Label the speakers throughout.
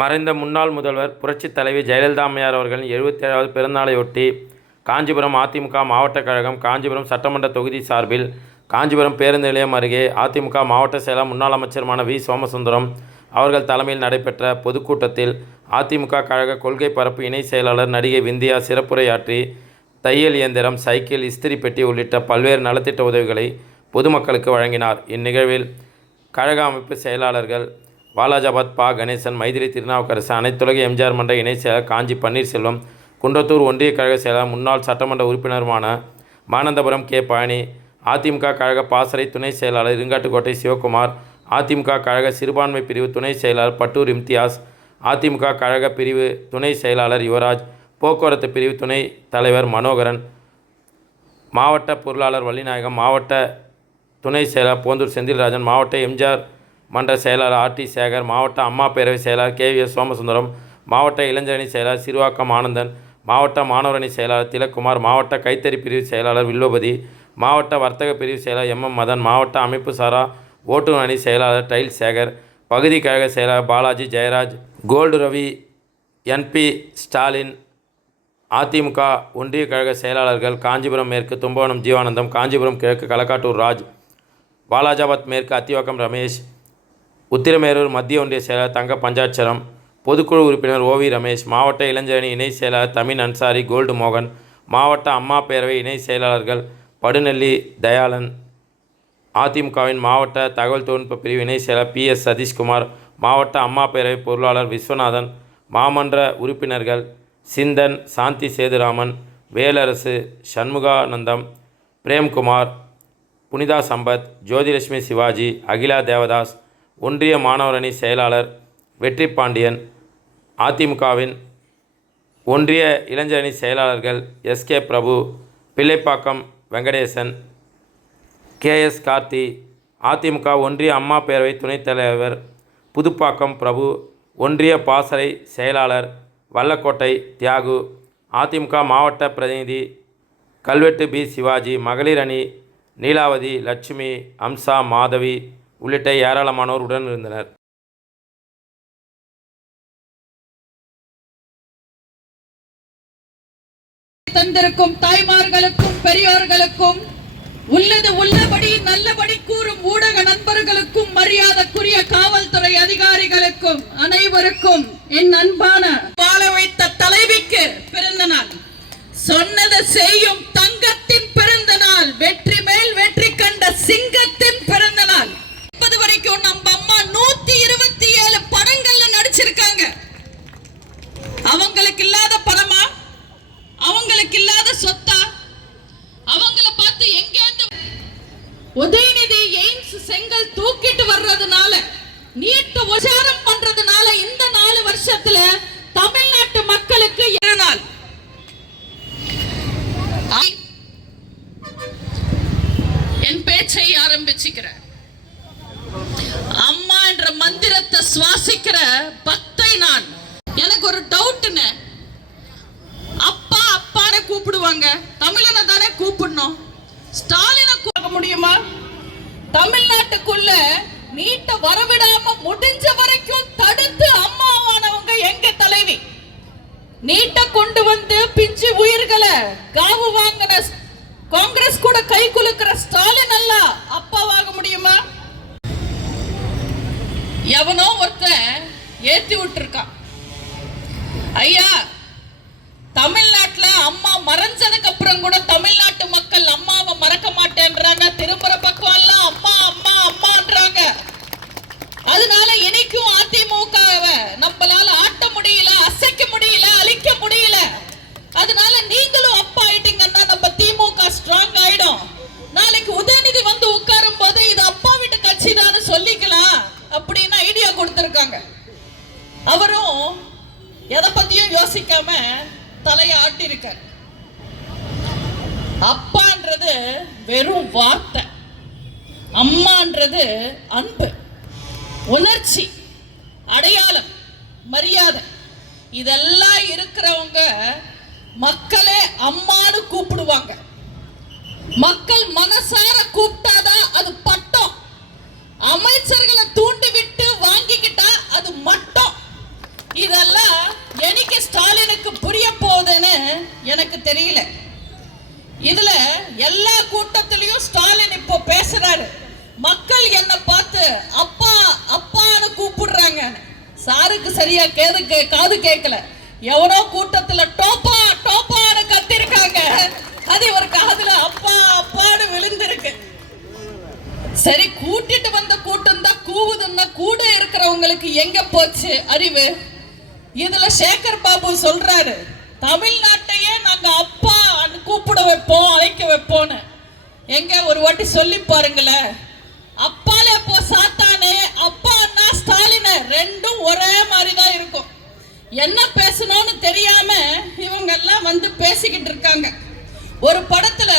Speaker 1: மறைந்த முன்னாள் முதல்வர் புரட்சித் தலைவி ஜெயலலிதா அம்மையார் அவர்களின் எழுபத்தேழாவது பிறந்தநாளையொட்டி காஞ்சிபுரம் அதிமுக மாவட்ட கழகம் காஞ்சிபுரம் சட்டமன்ற தொகுதி சார்பில் காஞ்சிபுரம் பேருந்து நிலையம் அருகே அதிமுக மாவட்ட செயலர் முன்னாள் அமைச்சருமான வி. சோமசுந்தரம் அவர்கள் தலைமையில் நடைபெற்ற பொதுக்கூட்டத்தில் அதிமுக கழக கொள்கை பரப்பு இணை செயலாளர் நடிகை விந்தியா சிறப்புரையாற்றி தையல் இயந்திரம் சைக்கிள் இஸ்திரி பெட்டி உள்ளிட்ட பல்வேறு நலத்திட்ட உதவிகளை பொதுமக்களுக்கு வழங்கினார். இந்நிகழ்வில் கழக அமைப்பு செயலாளர்கள் வாலாஜாபாத் பா. கணேசன் மைதிரி திருநாவுக்கரசு அனைத்துலக எம்ஜிஆர் மன்ற இணைச் செயலர் காஞ்சி பன்னீர்செல்வம் குன்றத்தூர் ஒன்றிய கழக செயலர் முன்னாள் சட்டமன்ற உறுப்பினருமான மானந்தபுரம் கே. பழனி அதிமுக கழக பாசறை துணை செயலாளர் இருங்காட்டுக்கோட்டை சிவகுமார் அதிமுக கழக சிறுபான்மை பிரிவு துணை செயலாளர் பட்டூர் இம்தியாஸ் அதிமுக கழக பிரிவு துணை செயலாளர் யுவராஜ் போக்குவரத்து பிரிவு துணை தலைவர் மனோகரன் மாவட்ட பொருளாளர் வள்ளிநாயகம் மாவட்ட துணை செயலர் போந்தூர் செந்தில்ராஜன் மாவட்ட எம்ஜிஆர் மன்ற செயலாளர் ஆர்டி சேகர் மாவட்ட அம்மா பேரவை செயலாளர் கே வி எஸ் சோமசுந்தரம் மாவட்ட இளைஞரணி செயலாளர் சிறுவாக்கம் ஆனந்தன் மாவட்ட மாணவரணி செயலாளர் திலக்குமார் மாவட்ட கைத்தறி பிரிவு செயலாளர் வில்வபதி மாவட்ட வர்த்தக பிரிவு செயலாளர் எம் எம் மதன் மாவட்ட அமைப்பு சாரா ஓட்டுநர் அணி செயலாளர் டைல் சேகர் பகுதி கழக செயலாளர் Balaji Jayaraj gold Ravi N P Stalin AIADMK ஒன்றிய கழக செயலாளர்கள் காஞ்சிபுரம் மேற்கு தும்பவனம் ஜீவானந்தம் காஞ்சிபுரம் கிழக்கு களக்காட்டூர் ராஜ் வாலாஜாபாத் மேற்கு அத்திவாக்கம் ரமேஷ் உத்திரமேரூர் மத்திய ஒன்றிய செயலாளர் தங்க பஞ்சாட்சரம் பொதுக்குழு உறுப்பினர் ஓவி ரமேஷ் மாவட்ட இளைஞரணி இணை செயலாளர் தமின் அன்சாரி கோல்டு மோகன் மாவட்ட அம்மா பேரவை இணை செயலாளர்கள் படுநெல்லி தயாளன் அதிமுகவின் மாவட்ட தகவல் தொழில்நுட்ப பிரிவு இணை செயலர் பி எஸ் சதீஷ்குமார் மாவட்ட அம்மா பேரவை பொருளாளர் விஸ்வநாதன் மாமன்ற உறுப்பினர்கள் சிந்தன் சாந்தி சேதுராமன் வேலரசு சண்முகானந்தம் பிரேம்குமார் புனிதா சம்பத் ஜோதிலட்சுமி சிவாஜி அகிலா தேவதாஸ் ஒன்றிய மாணவரணி செயலாளர் வெற்றி பாண்டியன் அதிமுகவின் ஒன்றிய இளைஞரணி செயலாளர்கள் S K Prabhu Pillaipakkam Venkatesan K S Karthi AIADMK ஒன்றிய அம்மா பேரவை துணைத் தலைவர் புதுப்பாக்கம் பிரபு ஒன்றிய பாசறை செயலாளர் வல்லக்கோட்டை தியாகு அதிமுக மாவட்ட பிரதிநிதி கல்வெட்டு பி. சிவாஜி மகளிர் அணி நீலாவதி லட்சுமி அம்சா மாதவி உள்ளிட்ட ஏராளமானோர் உடன் இருந்தனர்
Speaker 2: தந்திருக்கும் தாய்மார்களுக்கும் பெரியோர்களுக்கும் உள்ளது உள்ளபடி நல்லபடி கூறும் ஊடக நண்பர்களுக்கும் மரியாதைக்குரிய காவல்துறை அதிகாரிகளுக்கும் அனைவருக்கும் என் அன்பான வாழ வைத்த தலைவிக்கு பிறந்த நாள். சொன்னது செய்யும் எய்ம்ஸ் செங்கல் தூக்கிட்டு வர்றதுனால நீட்டு உஷாரம் பண்றதுனால இந்த நாலு வருஷத்துல தமிழ்நாட்டு மக்களுக்கு இரு நாள்? என் பேச்சை ஆரம்பிச்சுக்கிறேன். அம்மா என்ற மந்திரத்தை சுவாசிக்கிற பக்த நான் எனக்கு ஒரு டவுட்னு அப்பா அப்பான்னு கூப்பிடுவாங்க தமிழனை தானே கூப்பிடணும் ஸ்டாலினை கூப்பிட முடியுமா தமிழ்நாட்டுக்குள்ள நீட்ட வரவிடாம முடிஞ்ச வரைக்கும் தடுத்து அம்மாவானவங்க எங்க தலைவி? நீட்ட கொண்டு வந்து பிஞ்சு உயிர்களை காவு வாங்கின காங்கிரஸ் கூட கை குலுக்கிற ஸ்டாலின் அல்ல அப்பாவாக முடியுமா? எவனோ ஒருத்தன் ஏத்தி விட்டுருக்கான். ஐயா தமிழ்நாட்டுல அம்மா மறைஞ்சதுக்கு அப்புறம் கூட தமிழ்நாட்டு மக்கள் யோசிக்காம தலையை ஆட்டியிருக்கார். அப்பான்றது வெறும் வார்த்தை. அம்மான்றது அன்பு. உணர்ச்சி அடையாளம் மரியாதை. இதெல்லாம் இருக்கிறவங்க மக்களே அம்மானு கூப்பிடுவாங்க. மக்கள் மனசார கூப்பிட்டாதான் அது பட்டம். அமைச்சர்களை தூண்டி விட்டு வாங்கிக்கிட்டா அது மட்டும். இதெல்லாம் எனக்கு ஸ்டாலினுக்கு புரிய போகுதுன்னு எனக்கு தெரியல. இதுல எல்லா கூட்டத்திலையும் ஸ்டாலின் இப்போ பேசுறாரு. மக்கள் என்ன பார்த்து அப்பா அப்பான்னு கூப்பிடுறாங்க. சாருக்கு சரியா கேது கே- காது கேட்கல எவனோ கூட்டத்துல டோப்பா டோப்பான்னு கத்திருக்காங்க. அது ஒரு காதுல அப்பா அப்பான்னு விழுந்திருக்கு. சரி கூட்டிட்டு வந்த கூட்டம் தான் கூவுதுன்னா கூட இருக்கிறவங்களுக்கு எங்க போச்சு அறிவு? இதுல சேகர் பாபு சொல்றாரு தமிழ்நாட்டையே நாங்க அப்பா கூப்பிட வைப்போம் அழைக்க வைப்போம்னு. எங்க ஒரு வாட்டி சொல்லி பாருங்களேன் அப்பாலே போ சாத்தானே அப்பா அண்ணா ஸ்டாலின் ரெண்டும் ஒரே மாதிரி தான் இருக்கும் என்ன பேசணும்னு தெரியாம இவங்க எல்லாம் வந்து பேசிக்கிட்டு இருக்காங்க ஒரு படத்துல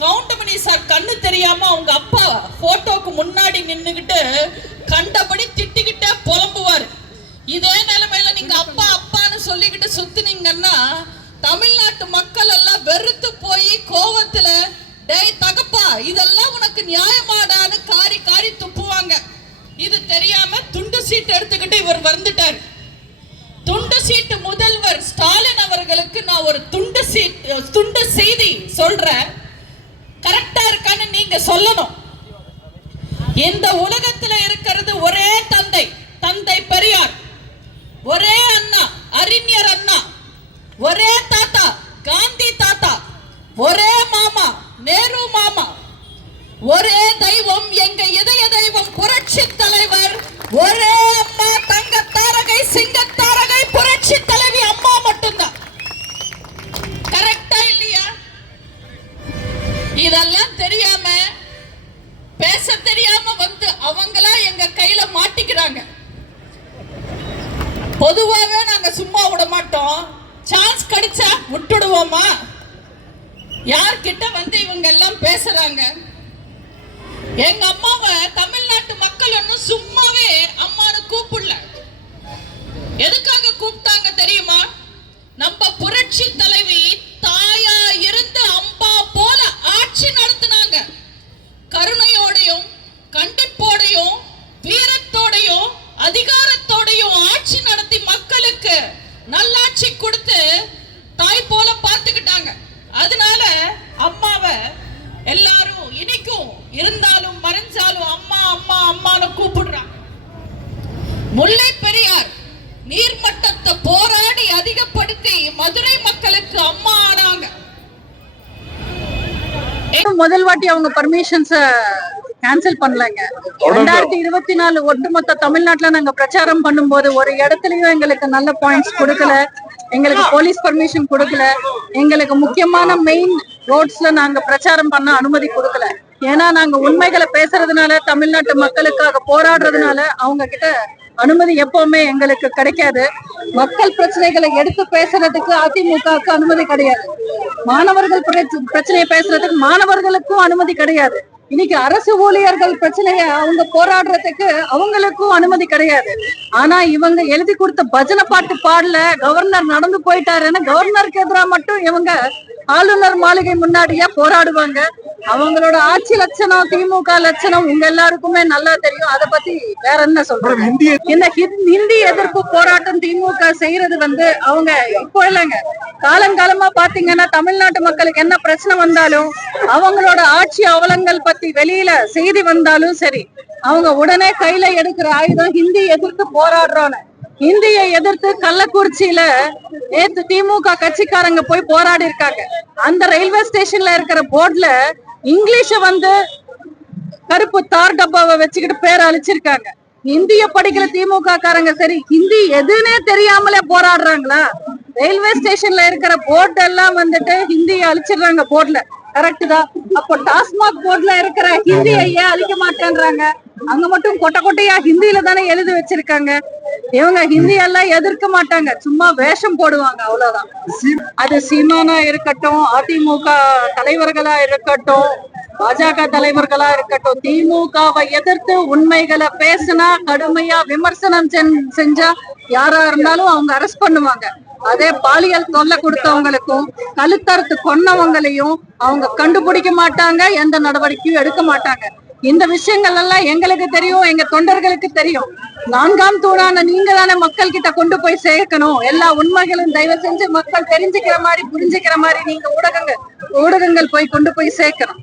Speaker 2: கவுண்டமணி சார் கண்ணு தெரியாம அவங்க அப்பா போட்டோக்கு முன்னாடி நின்னுகிட்டு கண்டபடி திட்டிக்கிட்டே புலம்புவார் இதே நிலைமையில நீங்க அப்பா அப்பான்னு சொல்லிக்கிட்டு சுத்துனீங்கன்னா தமிழ்நாட்டு மக்கள் எல்லாம் வெறுத்து போய் கோவத்துல டேய் தகப்பா இதெல்லாம் உனக்கு நியாயமாடான்னு காரி காரி துப்புவாங்க. இது தெரியாம துண்டு சீட்டு எடுத்துக்கிட்டு இவர் வந்துட்டார். துண்டு சீட்டு முதல்வர் ஸ்டாலின் அவர்களுக்கு நான் ஒரு துண்டு சீட் துண்டு செய்தி சொல்றேன். கரெக்டா இருக்கான்னு நீங்க சொல்லணும். இந்த உலகத்துல இருக்கிறது ஒரே தந்தை தந்தை பெரியார். ஒரே அண்ணா. அறிஞர் அண்ணா ஒரே தாத்தா காந்தி தாத்தா ஒரே மாமா நேரு மாமா ஒரே தெய்வம் எங்க இதய தெய்வம் புரட்சி தலைவர் ஒரே விட்டுடுவோமா யார்கிட்ட வந்து இவங்க எல்லாம் பேசுறாங்க? எங்க அம்மாவை தமிழ்நாட்டு மக்கள் ஒன்னும் சும்மாவே அம்மானு கூப்பிடல. எதுக்காக கூப்பிட்டாங்க தெரியுமா நம்ம புரட்சி தலைவி தாயா இருந்து அம்பா போல ஆட்சி நடத்தினாங்க கருணையோடையும் கண்டிப்போடையும் வீரத்தோடையும் அதிகாரத்தோடையும் ஆட்சி நடத்தி மக்களுக்கு நல்லாட்சி கொடுத்து தாய் போல பார்த்துக்கிட்டாங்க அதனால அம்மாவை எல்லாரும் இன்னைக்கும் இருந்தாலும் மறைஞ்சாலும் அம்மா அம்மா அம்மான்னு கூப்பிடுறாங்க முல்லை பெரியார் நீர்மட்டத்தை போராடி அதிகப்படுத்தி மதுரை மக்களுக்கு அம்மா ஆனாங்க
Speaker 3: முதல் வாட்டி அவங்க பர்மிஷன்ஸ கேன்சல் பண்ணலங்க. ரெண்டாயிரத்தி இருபத்தி நாலு ஒட்டுமொத்த தமிழ்நாட்டுல நாங்க பிரச்சாரம் பண்ணும்போது ஒரு இடத்துலயும் எங்களுக்கு நல்ல பாயிண்ட்ஸ் கொடுக்கல. எங்களுக்கு போலீஸ் பர்மிஷன் கொடுக்கல. எங்களுக்கு முக்கியமான மெயின் ரோட்ஸ்ல நாங்க பிரச்சாரம் பண்ண அனுமதி கொடுக்கல. ஏன்னா நாங்க உண்மைகளை பேசுறதுனால தமிழ்நாட்டு மக்களுக்காக போராடுறதுனால அவங்க கிட்ட அனுமதி எப்பவுமே எங்களுக்கு கிடைக்காது. மக்கள் பிரச்சனைகளை எடுத்து பேசுறதுக்கு அதிமுகவுக்கு அனுமதி கிடையாது. மாணவர்கள் பிரச்சனையை பேசுறதுக்கு மாணவர்களுக்கும் அனுமதி கிடையாது. இன்னைக்கு அரசு ஊழியர்கள் பிரச்சனைய அவங்க போராடுறதுக்கு அவங்களுக்கும் அனுமதி கிடையாது. ஆனா இவங்க எழுதி கொடுத்த பஜனை பாட்டு பாடல கவர்னர் நடந்து போயிட்டாருன்னு கவர்னருக்கு எதிரா மட்டும் இவங்க ஆளுநர் மாளிகை முன்னாடியே போராடுவாங்க. அவங்களோட ஆட்சி லட்சணம் திமுக லட்சணம் உங்க எல்லாருக்குமே நல்லா தெரியும். அத பத்தி வேற என்ன சொல்றது? இந்த ஹிந்தி எதிர்ப்பு போராட்டம் திமுக செய்யறது வந்து அவங்க இப்போ இல்லைங்க. காலங்காலமா பாத்தீங்கன்னா தமிழ்நாட்டு மக்களுக்கு என்ன பிரச்சனை வந்தாலும் அவங்களோட ஆட்சி அவலங்கள் பத்தி வெளியில செய்தி வந்தாலும் சரி அவங்க உடனே கையில எடுக்கிற ஆயுதம் ஹிந்தி எதிர்த்து போராடுறோன்னு. இந்தியை எதிர்த்து கள்ளக்குறிச்சியில நேத்து திமுக கட்சிக்காரங்க போய் போராடி இருக்காங்க அந்த ரயில்வே ஸ்டேஷன்ல இருக்கிற போர்டுல இங்கிலீஷ வந்து கருப்பு தார் டப்பாவை வச்சுக்கிட்டு பேர் அழிச்சிருக்காங்க. இந்திய படிக்கிற திமுக காரங்க சரி ஹிந்தி எதுன்னே தெரியாமலே போராடுறாங்களா? ரயில்வே ஸ்டேஷன்ல இருக்கிற போர்ட் எல்லாம் வந்துட்டு ஹிந்தியை அழிச்சிடுறாங்க போர்டுல. கரெக்ட் தான். அப்போ டாஸ்மாக் போர்டுல இருக்கிற ஹிந்தியை ஏன் அழிக்க மாட்டேன்றாங்க. அங்க மட்டும் கொட்டை கொட்டையா ஹிந்தியில தானே எழுதி வச்சிருக்காங்க. இவங்க ஹிந்தி எல்லாம் எதிர்க்க மாட்டாங்க. சும்மா வேஷம் போடுவாங்க அவ்வளவுதான். அது சீமானா இருக்கட்டும் அதிமுக தலைவர்களா இருக்கட்டும் பாஜக தலைவர்களா இருக்கட்டும் திமுகவை எதிர்த்து உண்மைகளை பேசினா கடுமையா விமர்சனம் செஞ்- செஞ்சா யாரா இருந்தாலும் அவங்க அரெஸ்ட் பண்ணுவாங்க. அதே பாலியல் தொல்லை கொடுத்தவங்களுக்கும் கழுத்தறுத்து கொன்னவங்களையும் அவங்க கண்டுபிடிக்க மாட்டாங்க எந்த நடவடிக்கையும் எடுக்க மாட்டாங்க. இந்த விஷயங்கள் எல்லாம் எங்களுக்கு தெரியும் எங்க தொண்டர்களுக்கு தெரியும். நான்காம் தூணான நீங்க தானே மக்கள் கிட்ட கொண்டு போய் சேர்க்கணும். எல்லா உண்மைகளும் தயவு செஞ்சு மக்கள் தெரிஞ்சுக்கிற மாதிரி புரிஞ்சுக்கிற மாதிரி நீங்க ஊடகங்கள் ஊடகங்கள் போய் கொண்டு போய் சேர்க்கணும்.